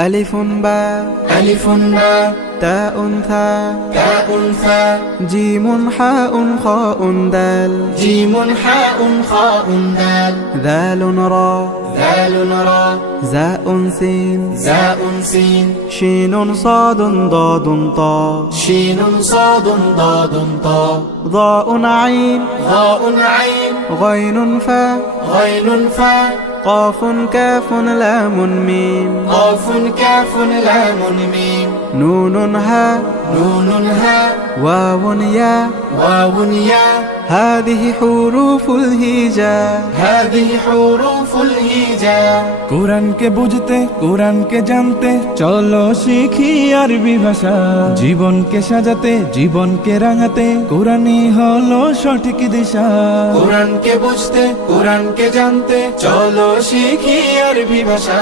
ألف باء ألف باء تاء ثاء تاء ثاء جيم حاء خاء دال جيم حاء خاء دال ذال راء ذال راء زاء سين زاء سين شين صاد ضاد طاء شين صاد ضاد طاء ضاء عين ضاء عين غين فاء غين فاء قاف كاف لام ميم قاف كاف لام ميم نون هاء نون هاء واو ياء واو ياء هذه حروف الهجاء هذه حروف الهجاء কোরআনকে বুঝতে কোরআনকে জানতে চলো শিখি আরবি ভাষা জীবনকে সাজাতে জীবনকে রাঙাতে কোরআনই হলো সঠিক দিশা কোরআনকে বুঝতে কোরআনকে জানতে চলো শিখি আরবি ভাষা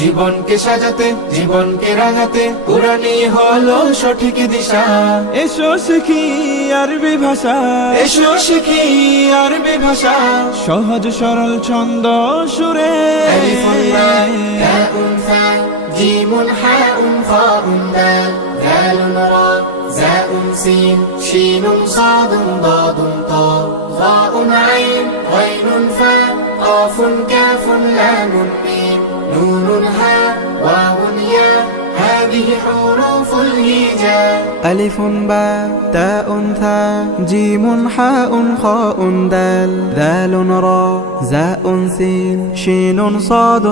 জীবনকে সাজাতে জীবনকে রাঙাতে কোরআনই হলো সঠিক দিশা এসো শিখি আরবি ভাষা এসো শিখি আরবি ভাষা সহজ সরল ছন্দ সুরে ألف باء تاء ثاء جيم حاء خاء دال ذال راء زاء سين شين صاد ضاد طاء ظاء عين غين فاء قاف كاف لام ميم نون هاء واو ياء هذه حروف الهجاء ألف باء تاء ثاء جيم حاء خاء دال ذال راء زاء سين شين صاد